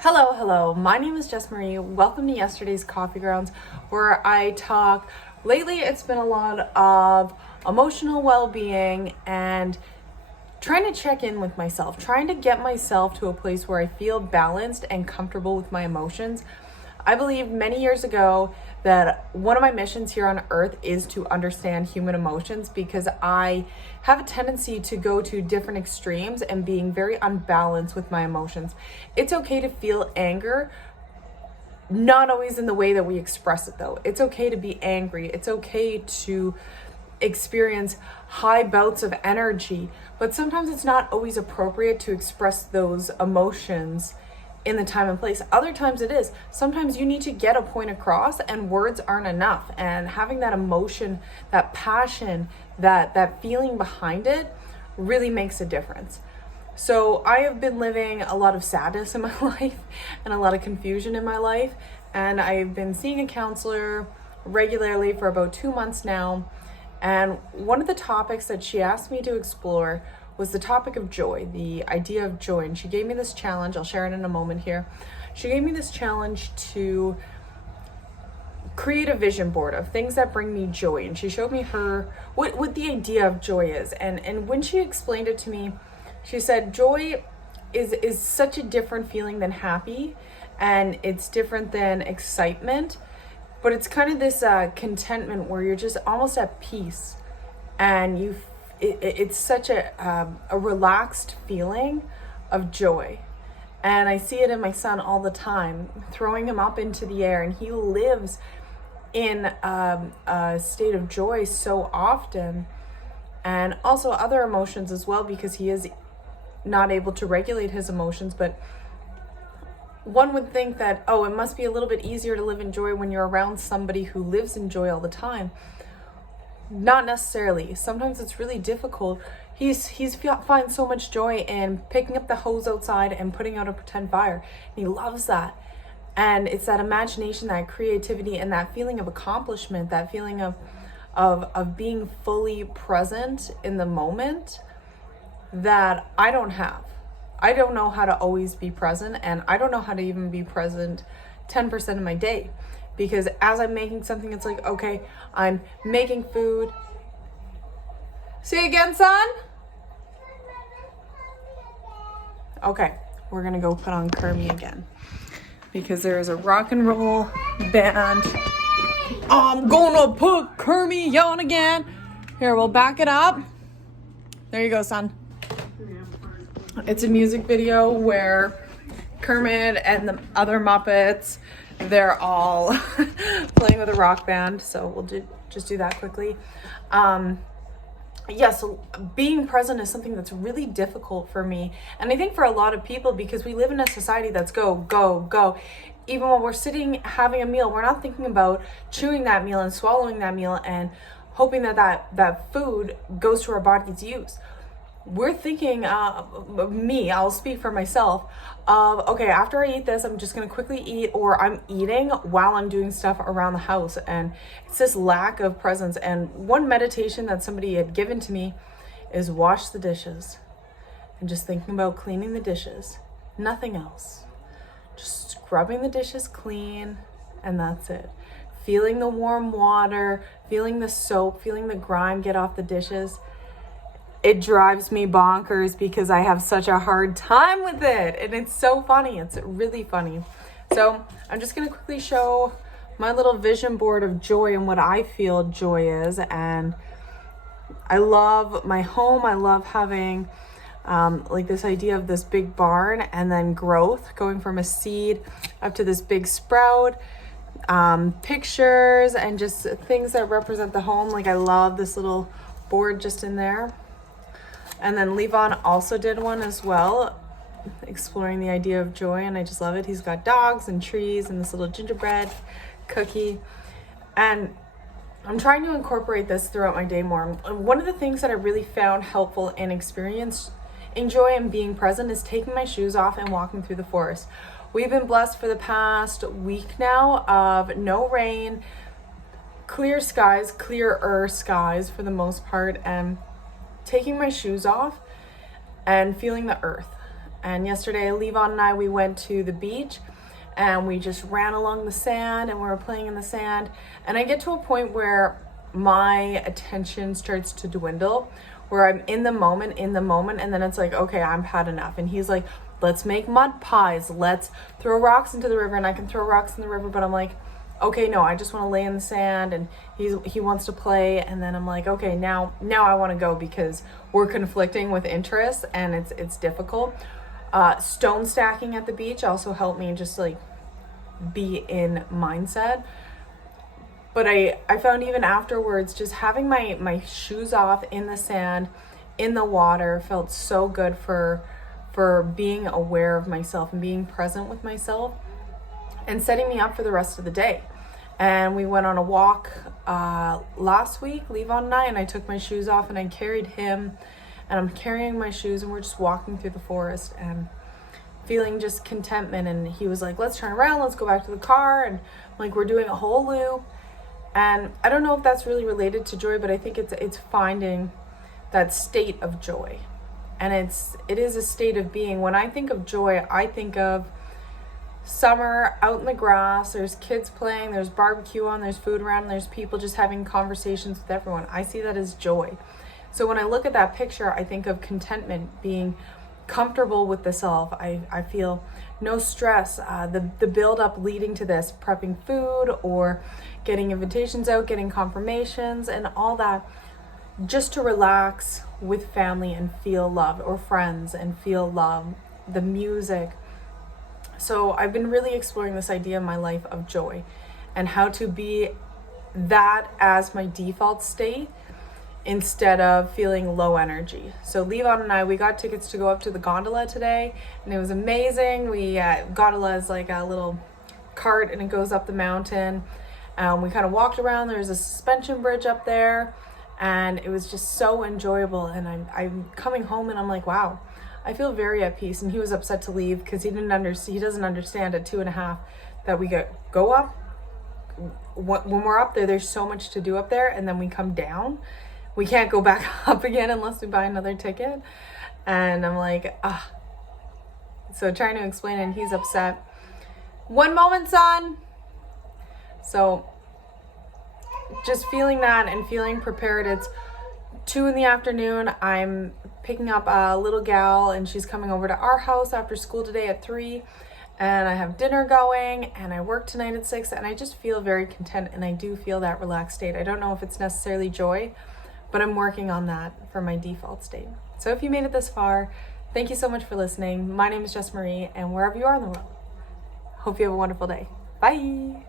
Hello. My name is Jess Marie. Welcome to yesterday's Coffee Grounds, where I talk. Lately, it's been a lot of emotional well-being and trying to check in with myself, trying to get myself to a place where I feel balanced and comfortable with my emotions. I believe many years ago that one of my missions here on earth is to understand human emotions, because I have a tendency to go to different extremes and being very unbalanced with my emotions. It's okay to feel anger, not always in the way that we express it though. It's okay to be angry. It's okay to experience high bouts of energy, but sometimes it's not always appropriate to express those emotions in the time and place. Other times it is. Sometimes you need to get a point across and words aren't enough, and having that emotion, that passion, that feeling behind it really makes a difference. So I have been living a lot of sadness in my life and a lot of confusion in my life, and I've been seeing a counselor regularly for about 2 months now. And one of the topics that she asked me to explore was the topic of joy, the idea of joy. And she gave me this challenge. I'll share it in a moment here. She gave me this challenge to create a vision board of things that bring me joy. And she showed me what the idea of joy is. And when she explained it to me, she said joy is such a different feeling than happy, and it's different than excitement, but it's kind of this contentment where you're just almost at peace, and it's such a relaxed feeling of joy. And I see it in my son all the time, throwing him up into the air, and he lives in a state of joy so often, and also other emotions as well, because he is not able to regulate his emotions. But one would think that, it must be a little bit easier to live in joy when you're around somebody who lives in joy all the time. Not necessarily. Sometimes it's really difficult. He finds so much joy in picking up the hose outside and putting out a pretend fire. And he loves that. And it's that imagination, that creativity, and that feeling of accomplishment, that feeling of being fully present in the moment that I don't have. I don't know how to always be present, and I don't know how to even be present 10% of my day. Because as I'm making something, it's like, okay, I'm making food. Say again, son? Okay, we're gonna go put on Kermie again, because there is a rock and roll band. I'm gonna put Kermie on again. Here, we'll back it up. There you go, son. It's a music video where Kermit and the other Muppets, they're all playing with a rock band. So we'll just do that quickly. So being present is something that's really difficult for me. And I think for a lot of people, because we live in a society that's go, go, go. Even when we're sitting having a meal, we're not thinking about chewing that meal and swallowing that meal and hoping that food goes to our body's use. We're thinking, I'll speak for myself, okay, after I eat this, I'm just gonna quickly eat, or I'm eating while I'm doing stuff around the house. And it's this lack of presence. And one meditation that somebody had given to me is wash the dishes, and just thinking about cleaning the dishes, nothing else. Just scrubbing the dishes clean, and that's it. Feeling the warm water, feeling the soap, feeling the grime get off the dishes. It drives me bonkers because I have such a hard time with it. And it's so funny. It's really funny. So I'm just going to quickly show my little vision board of joy and what I feel joy is. And I love my home. I love having this idea of this big barn, and then growth, going from a seed up to this big sprout. Pictures and just things that represent the home. Like, I love this little board just in there. And then Levon also did one as well, exploring the idea of joy, and I just love it. He's got dogs and trees and this little gingerbread cookie. And I'm trying to incorporate this throughout my day more. One of the things that I really found helpful in experiencing joy and being present is taking my shoes off and walking through the forest. We've been blessed for the past week now of no rain, clearer skies for the most part, and taking my shoes off and feeling the earth And yesterday, Levon and I, we went to the beach and we just ran along the sand and we were playing in the sand. And I get to a point where my attention starts to dwindle, where I'm in the moment, and then it's like, okay, I've had enough. And he's like, let's make mud pies, let's throw rocks into the river. And I can throw rocks in the river, but I'm like, okay, no, I just want to lay in the sand. And he wants to play, and then I'm like, okay, now I want to go, because we're conflicting with interests and it's difficult. Stone stacking at the beach also helped me just like be in mindset. But I found even afterwards, just having my shoes off in the sand, in the water, felt so good for being aware of myself and being present with myself, and setting me up for the rest of the day. And we went on a walk last week, Levon and I took my shoes off and I carried him, and I'm carrying my shoes, and we're just walking through the forest and feeling just contentment. And he was like, let's turn around, let's go back to the car. And like, we're doing a whole loop. And I don't know if that's really related to joy, but I think it's finding that state of joy. And it is a state of being. When I think of joy, I think of summer out in the grass, there's kids playing, there's barbecue on, there's food around, and there's people just having conversations with everyone. I see that as joy. So when I look at that picture, I think of contentment, being comfortable with the self. I feel no stress. The build up leading to this, prepping food or getting invitations out, getting confirmations and all that, just to relax with family and feel love, or friends and feel love, the music. So I've been really exploring this idea in my life of joy and how to be that as my default state instead of feeling low energy. So Levon and I, we got tickets to go up to the gondola today, and it was amazing. Gondola is like a little cart and it goes up the mountain. We kind of walked around. There's a suspension bridge up there, and it was just so enjoyable. And I'm coming home and I'm like, wow, I feel very at peace. And he was upset to leave because he doesn't understand at 2.5 that we go up. When we're up there, there's so much to do up there, and then we come down. We can't go back up again unless we buy another ticket. And I'm like, So trying to explain it, and he's upset. One moment, son. So just feeling that and feeling prepared. It's 2 p.m. I'm picking up a little gal, and she's coming over to our house after school today at 3. And I have dinner going, and I work tonight at 6, and I just feel very content, and I do feel that relaxed state. I don't know if it's necessarily joy, but I'm working on that for my default state. So if you made it this far, thank you so much for listening. My name is Jess Marie, and wherever you are in the world, hope you have a wonderful day. Bye.